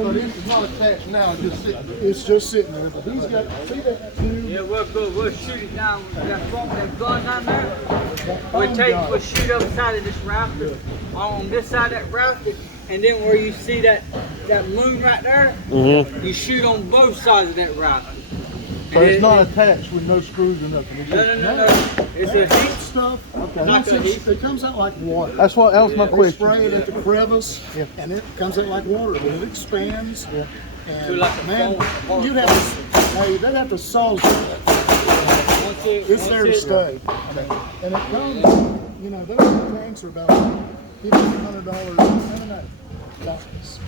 but it's not attached now, it's just sitting there. It's just sitting there, but he's got, see that tube? Yeah, we'll shoot it down. We got them guns on there. We'll shoot up the side of this rafter, on this side of that rafter, and then where you see that moon right there, you shoot on both sides of that rafter. So it's not attached with no screws or nothing. It's just, No. It's a heat Stuff, Like a heat- it comes out like water. that was my They question. spray it at the crevice, and it comes out like water, but it expands. And like a man, foam- you'd have to, hey, they'd have to saw that. It's there to stay. And it comes, you know, those tanks are about $1,500. No, about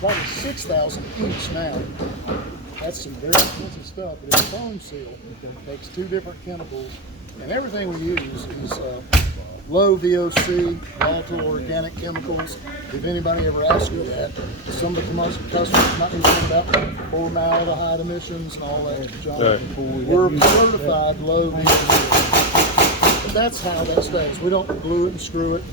probably $6,000 each now. That's some very expensive stuff, but it's foam seal. It takes 2 different chemicals, and everything we use is low VOC, volatile organic chemicals. If anybody ever asks you that, some of the commercial customers might be thinking about formaldehyde emissions and all that junk. Right. We're certified low VOC. But that's how that stays. We don't glue it and screw it.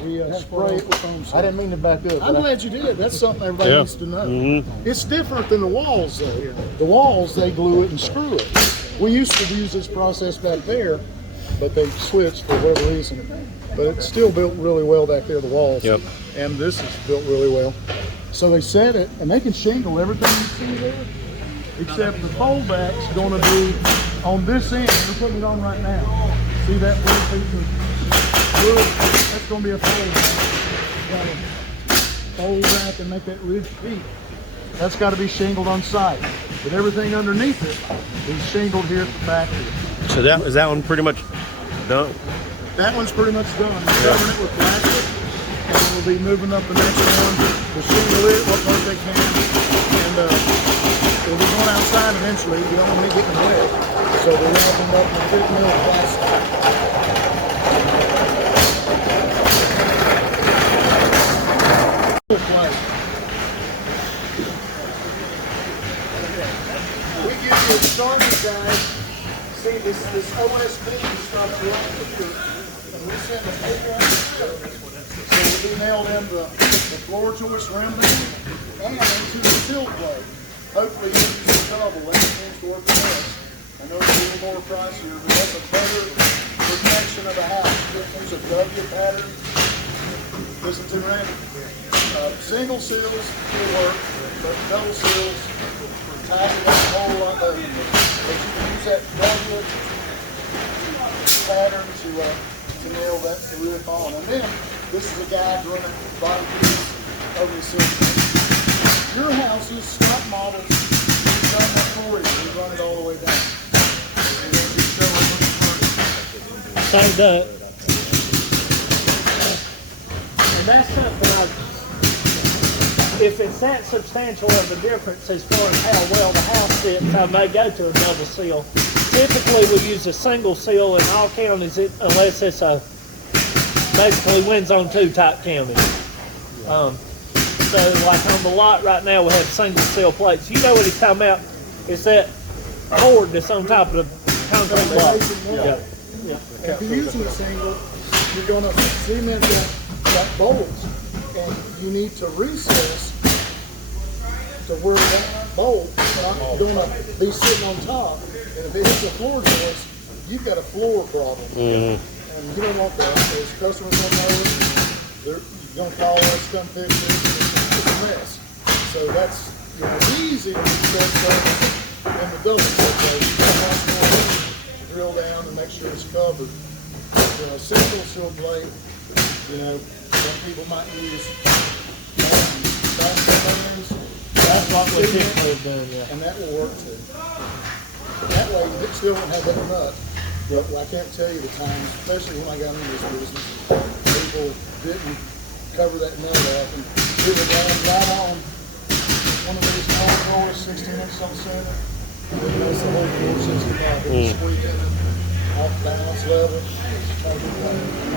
We spray it with foam seal. I didn't mean to back up. I'm glad you did. That's something everybody Yeah. needs to know. It's different than the walls, though. The walls, they glue it and screw it. We used to use this process back there, but they switched for whatever reason. But it's still built really well back there, the walls. Yep. And this is built really well. So they set it, and they can shingle everything you see there, except the foldback's going to be on this end. We're putting it on right now. See that little piece of wood? That's going to be a foldback. Got to fold back and make that ridge peak. That's got to be shingled on site. But everything underneath it is shingled here at the factory. So is that one pretty much done? That one's pretty much done. We're covering it with plastic, and we'll be moving up the next one. We'll shingle it what part they can, and we'll be going outside eventually. We don't want to get wet, so we're wrapping up the 50 mil plastic. We give you a starter guide. See this OSP stuff running, and we send a paper out. So we nail them the floor choice rimbing and into the sill plate. Hopefully you'll use the double. That seems to work the best. I know it's a little more pricier, but that's a better protection of the house. You can use a W pattern. Listen to Randy. Single seals will work, but double seals tighten up a whole lot better. But you can use that W pattern to nail that to really on. And then this is a guide running bottom piece over the seal. Your houses, stock models, we've done that for you. We run it all the way down. And then just show it looking pretty. Tightened up. And that's something if it's that substantial of a difference as far as how well the house sits, I may go to a double seal. Typically we use a single seal in all counties unless it's a basically wins on 2 type county. So like on the lot right now we have single seal plates. You know what he's talking about? It's that board that's on top of the concrete block. Yeah. If you're using a single, you're going to cement that bolts, and you need to recess to where that bolt is not going to be sitting on top. And if it hits the floor joist, you've got a floor problem. And you don't want that, because customers don't know it. They're gonna call us, come fix it. It's a mess. So that's, it's easy to set service in the double set case. You don't want more to drill down and make sure it's covered. A single sill blade, some people might use That's what we typically have done, yeah. and that will work too. That way, it still won't have that nut. But I can't tell you the times, especially when I got into this business, people didn't cover that nut up and it would land right on one of these small drawers, 16 inches on center. And that's the whole floor system out. It was squeaking off balance level.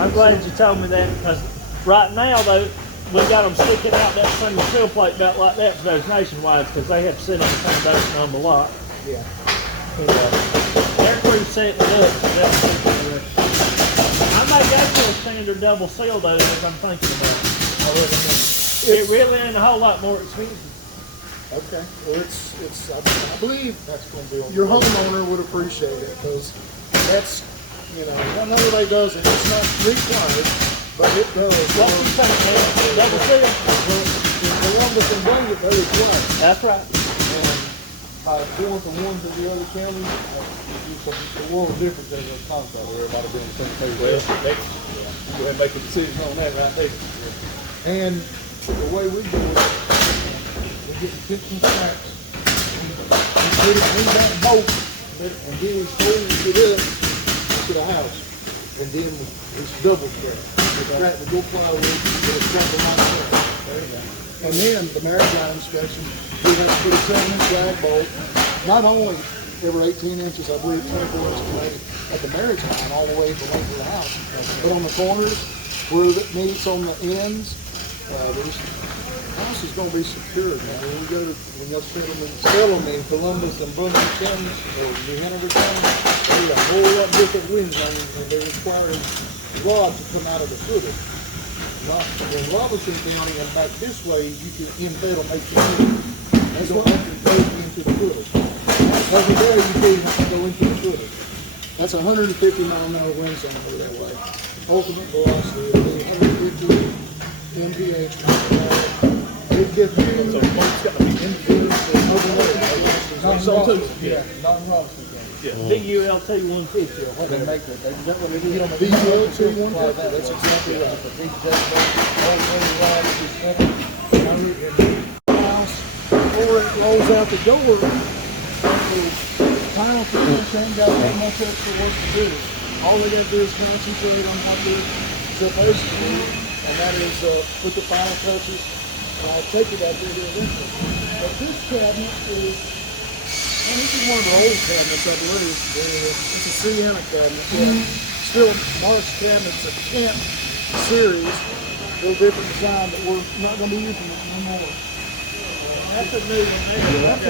I'm glad you told me that, because right now though, we got them sticking out that single sill plate belt like that for those nationwide, because they have to sit on the foundation on the lot. Yeah. And, their crew setting it up. So I may go for a standard double seal though, as I'm thinking about it. It really ain't a whole lot more expensive. Okay. Well, I believe that's going to be your homeowner would appreciate it, because that's, not everybody does it. It's not required, but it does. What do you think, man? Double seal? The Columbus and blanket, they require it. That's right. And by going from one to the other county, it's a world of difference as a contractor. Everybody being the same page. Well, go ahead and make a decision on that right there. And the way we do it, we're getting 15 straps. We put it in that bolt, and then we fold it up to the house. And then it's double strap. We strap the gold plywood, and it's strap the line strap. There you go. And then the maritime inspection, we have to put a 7-inch drag bolt, not only every 18 inches, I believe 24 inches away at the marriage line, all the way the length of the house. But on the corners, where it meets on the ends, the house is going to be secured, man. When you sell them in Columbus and Brunswick counties, or New Hanover County, they need a whole lot different wind zones, and they're requiring rods to come out of the footer. In Robinson County and back this way, you can embed them 18 inches. They don't have to go into the footer. Over there, you can't have to go into the footer. That's a 150 mile an hour wind zone over that way. Ultimate velocity will be 150 mph. It gets you So boat's got to be in the yeah, not in Robinson County. DULT 150 or what they make it. DULT 150, that's exactly right. Before it rolls out the door, the final finish ain't got that much extra work to do. All they got to do is concentrate on what they're supposed to do, and that is put the final touches. Take it out there eventually. But this cabinet is, and this is one of the old cabinets, I believe. It's a Sienna cabinet. Still, Mark's cabinet's a Kent series, a little different design, but we're not going to be using it anymore. That's a new one.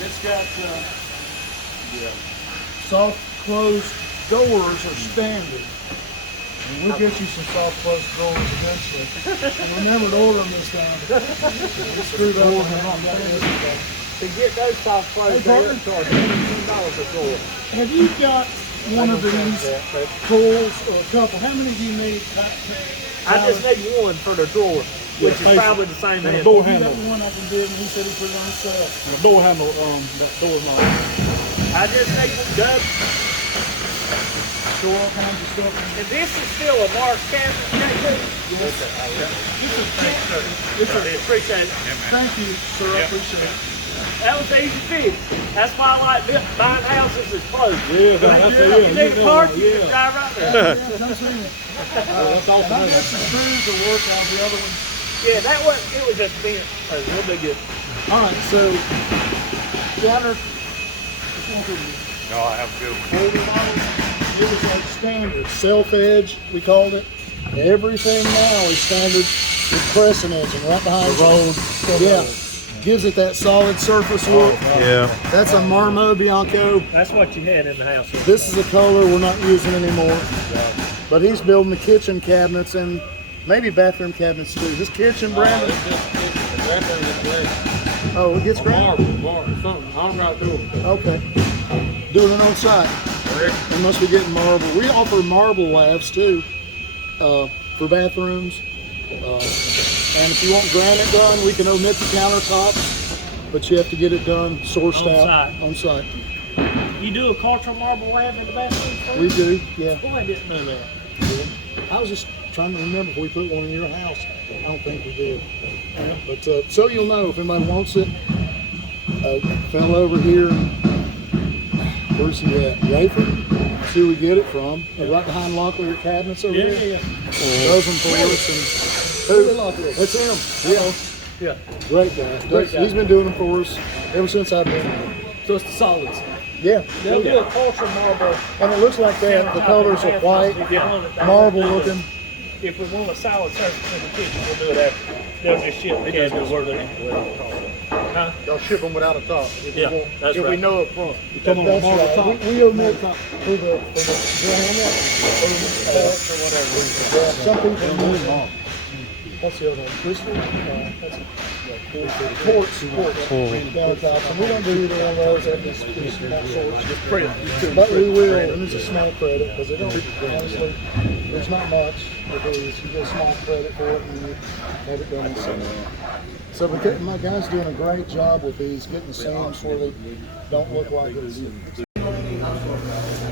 It's got soft closed doors are standard. And we'll get you some soft closed doors eventually. And remember to order them this time. Screwed over To get those soft closed, they're charging $15 a door. Have you got one of these tools or a couple? How many do you need? I just need one for the drawer, which is probably the same And as a door You got handle. the one I can do, and he said he put it on himself. And a door handle, that door's not. I just need one dub. Store all kinds of stuff. And this is still a Mark cabinet, Yes. Appreciate it. Thank you, sir. I appreciate it. That was easy fix. That's why I like buying houses is close. Yeah, that's it. You need a park, you can drive right there. Yeah, come see me. That's awesome. And I got some screws to work on the other one. Yeah, that was, it was just bent. We'll be good. All right, so Gunner, No, I have a good one. older models, it was like standard, self-edge, we called it. Everything now is standard with crescent edging right behind the road. Yeah, gives it that solid surface look. Yeah. That's a Marmo Bianco. That's what you had in the house. This is a color we're not using anymore. But he's building the kitchen cabinets and maybe bathroom cabinets too. His kitchen, Brandon. Oh, it gets ground? Marble, something. I don't know how to do it. Okay. Doing it on site. We must be getting marble. We offer marble labs too, for bathrooms. And if you want granite done, we can omit the countertops, but you have to get it done, sourced out on site. You do a cultural marble lab in the bathroom first? We do, yeah. Boy, I didn't know that. I was just trying to remember if we put one in your house. I don't think we did. But so you'll know if anybody wants it. Fell over here. Where's he at? Rayford? See where we get it from. Right behind Locklear Cabinets over there. Yeah. Does them for us. And that's him. Yeah. Great guy. He's been doing them for us ever since I've been here. So it's the solids. Yeah. They'll do a cultural marble. And it looks like that. The colors are white, marble looking. If we want a solid surface in the kitchen, we'll do it after. They'll just ship the cabinets where they're. Huh? Y'all ship them without a top. Yeah, that's If right. we know up front. That's right. We omit for the granite or whatever. Yeah, some people omit them. What's the other one? Crystal? Quartz. Countertops. And we don't do either one of those at this source. But we will, and it's a small credit, because they don't, honestly, there's not much with these. You get a small credit for it, and you have it done in summer. So my guy's doing a great job with these, getting the seams where they don't look like it's. I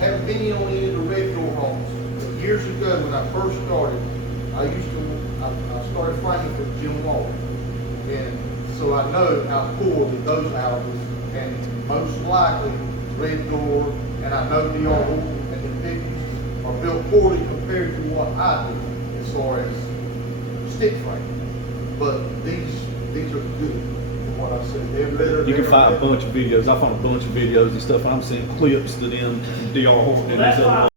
haven't been on any of the red door homes. But years ago, when I first started, I started framing for Jim Wall. And so I know how poor that those houses, and most likely red door, and I know the old and the 50s are built poorly compared to what I do as far as stick frame. But these are good from what I said. They're better. You can find a bunch of videos. I found a bunch of videos and stuff. And I'm seeing clips to them, DR Horton and these other.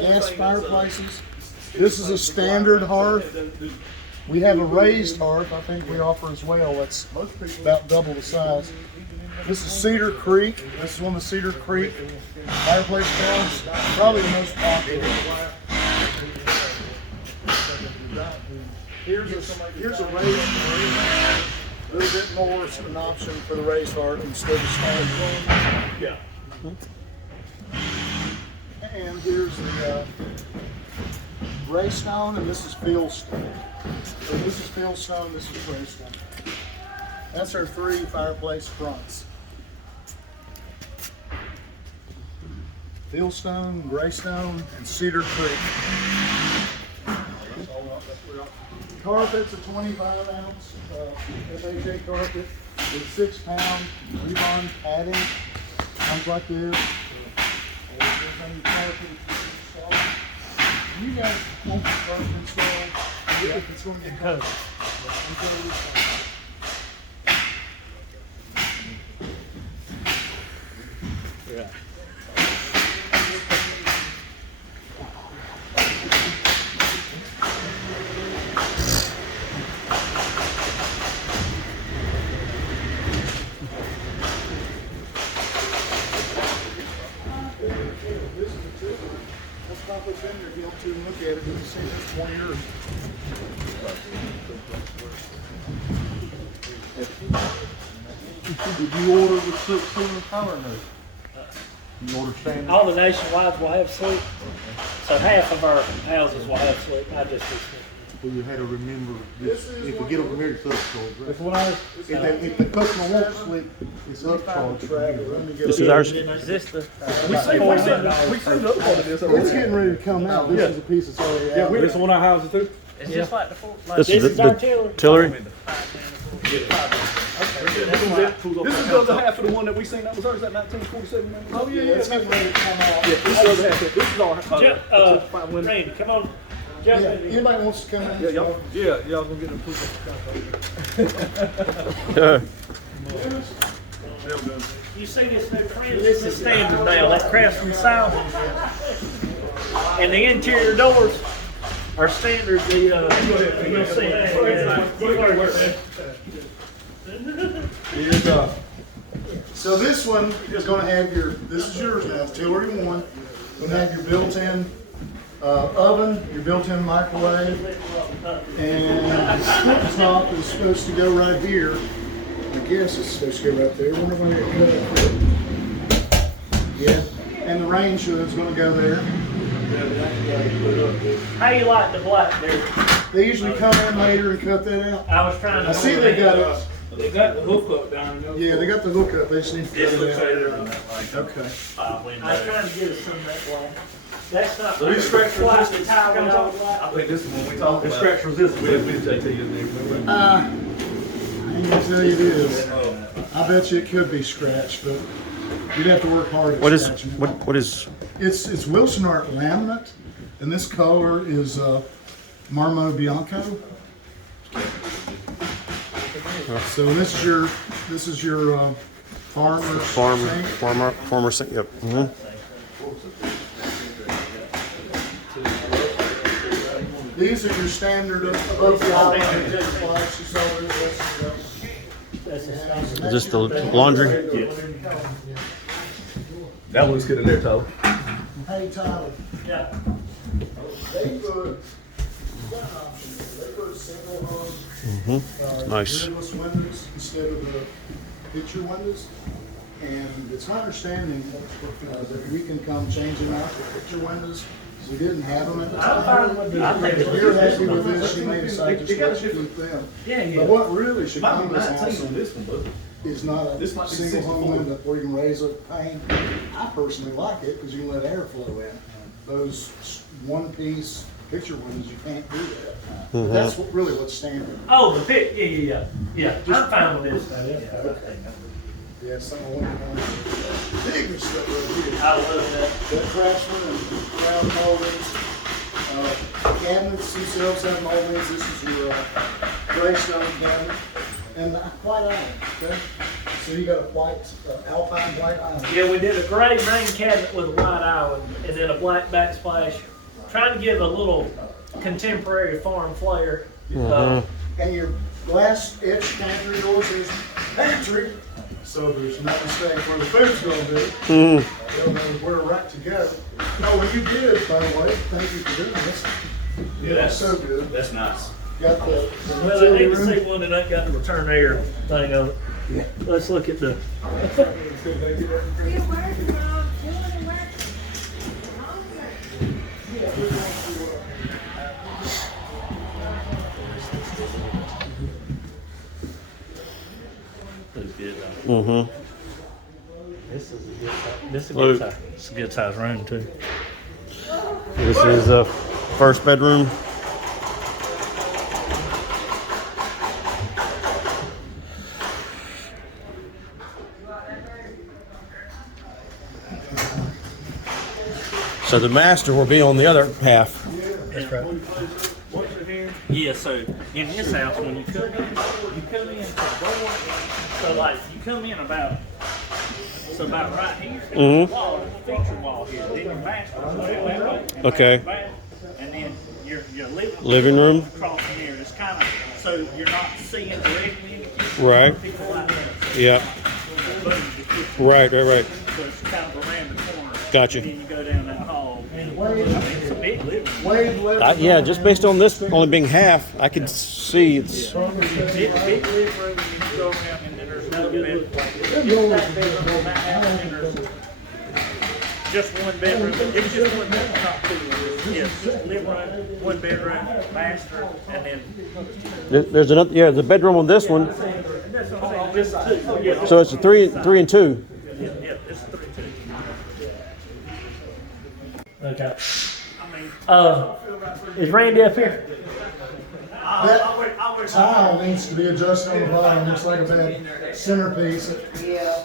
Gas fireplaces. This is a standard hearth. We have a raised hearth, I think we offer as well. That's about double the size. This is Cedar Creek. This is one of the Cedar Creek fireplace films. Probably the most popular. Here's a raised hearth. A little bit more an option for the raised hearth instead of standard. Yeah. And here's the gray stone, and this is fieldstone. So this is fieldstone, this is gray stone. That's our 3 fireplace fronts. Fieldstone, gray stone, and Cedar Creek. Carpet's a 25 ounce FHA carpet with 6 pound rebond padding. Comes like this. You guys won't be carpet installed. If it's going to get covered. Yeah. To look at it and see this 20 years. Did you order with silk color no? You order standard? All the nationwide will have sleep. So half of our houses will have sleep. I just Well, you had to remember this. If we get them married, it's upcharge, If right? when I, If the customer won't sleep, it's upcharge. This is ours. is this the We seen the other part of this It's already. getting ready to come out. This is a piece that's already out. This is one of our houses too. it's just like the four, like This is our the tiller. tillery. This is the other half of the one that we seen. That was ours. That 1947. Oh yeah, it's getting ready to come out. Yeah, this is the other half. This is our. Randy, come on. Jump Yeah, in here. anybody wants to come in? Y'all gonna get them proof. You see this new print? This is standard now. That Craftsman style. And the interior doors are standard. You'll see. So this one is going to have this is yours now, Tillery 1. Going to have your built-in oven, your built-in microwave, and the top is supposed to go right here. I guess it's supposed to go right there. I wonder why it cut it. Yeah, and the range hood's going to go there. How you like the black there? They usually come in later and cut that out. I was trying to. I see they got it. They got the hook up down there. Yeah, they got the hook up. They just need to cut it out. Okay. I was trying to get us some of that black. That's not. So these scratch resistance. I think this is when we talk about. Scratch resistance. We have JT in there. I ain't gonna tell you it is. I bet you it could be scratched, but you'd have to work hard at scratching it. What is? It's Wilson Art laminate, and this color is Marmo Bianco. So this is your Farmer sink. Yep. Mm-hmm. These are your standard above the line. Is this the laundry? That looks good in there, Tyler. Hey Tyler, Yeah. they put single hung Nice. lidless windows instead of the picture windows. And it's my understanding that we can come changing out the picture windows. We didn't have them at the time. I think If you're happy with this, you may decide just let you keep them. Yeah. But what really should come to this house on this one, but is not This a might be single hung 64. window where you can raise a pane. I personally like it because you can let air flow in. Those one-piece picture windows, you can't do that. That's really what's standard. Oh, the pit. Yeah. I'm fine with this. Yeah, some of them bigger stuff right here. I love that. That craftsman and round moldings. Cabinets themselves have moldings. This is your gray stone cabinet. And white iron, okay? So you got a white, alpine white iron. Yeah, we did a gray main cabinet with a white island and then a black backsplash. Trying to give a little contemporary farm flair. And your glass etched pantry doors is pantry. So there's no mistake where the food's going to be. They'll know where right to go. No, when you did, by the way, thank you for doing this. yeah, That's so good. That's nice. Got the Well, I need to see one that ain't got the return air thing on it. Let's look at the. That's good though. This is a good size. This is a good size. It's a good size room too. This is the first bedroom. So the master will be on the other half. That's right. Yeah, so in this house, when you come in to the door, so like you come in about right here, there's a wall, there's a feature wall here, then your master will go that way, and Okay. back, and then your Living room. across from here. It's kind of so you're not seeing directly in the kitchen. Right. People like that. Yeah. Right. So it's kind of around the corner. Gotcha. And then you go down that hall. And it's a big living room. Wade left. Yeah, just based on this only being half, I can see it's. Big living room, and you go around, and then there's another bedroom. Just that bedroom on that house, and there's just one bedroom. It's just one bedroom, not two. Yes, just living room, one bedroom, master, and then. There's another. Yeah, the bedroom on this one. That's what I'm saying, just two. Yeah, So it's a three and two. yeah, it's 3-2. Okay. Is Randy up here? That tile needs to be adjusted on the bottom. Looks like a bad centerpiece.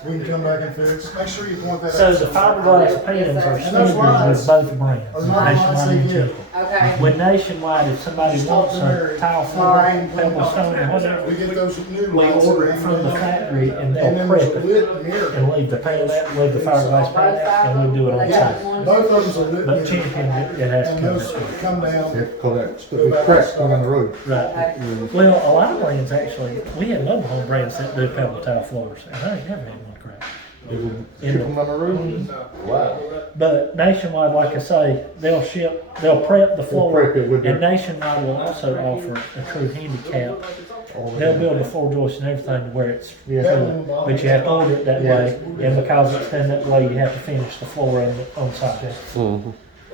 We can come back and fix. Make sure you point that So out. the fiberglass pans are standard with both brands, Nationwide and Typical. Okay. With Nationwide, if somebody wants a tile floor, pebble stone, or whatever, We get those new we lights order it around from the them. factory and And they'll then prep there's a it lit mirror. and leave the pan out, leave the fiberglass pan out, and we'll do it on Yeah, site. both of them are lit But mirror. Champion, it has to And come those this way. come down. Call that stuff cracks going down the road. Right. Well, a lot of brands actually, we have mobile home brands that do pebble tile floors, and I ain't never had one crack. Ship them on the roof? Wow. But Nationwide, like I say, they'll prep the floor, prep it with and their- Nationwide will also offer a true handicap. They'll build the floor joist and everything to where it's true, but you have to order it that way, and because it's done that way, you have to finish the floor on site. Mhm.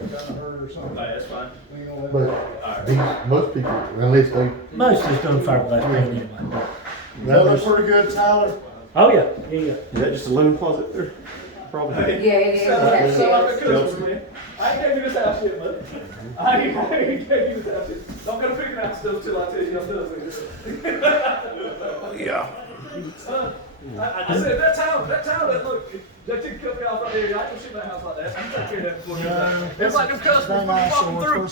That's fine. But these, most people, unless they, Most is doing fiberglass paint anyway. That looks pretty good, Tyler. Oh yeah, yeah. Is that just a linen closet there? Probably. Yeah, it is. That's it. I ain't gave you this house shit, man. I ain't gave you this house shit. Don't go picking out stuff till I tell you I'm done. Yeah. I said that time, that look, that chick cut me off right there. I ain't gonna shoot my house like that. You take care of that before you. It's like them customers when you walking through.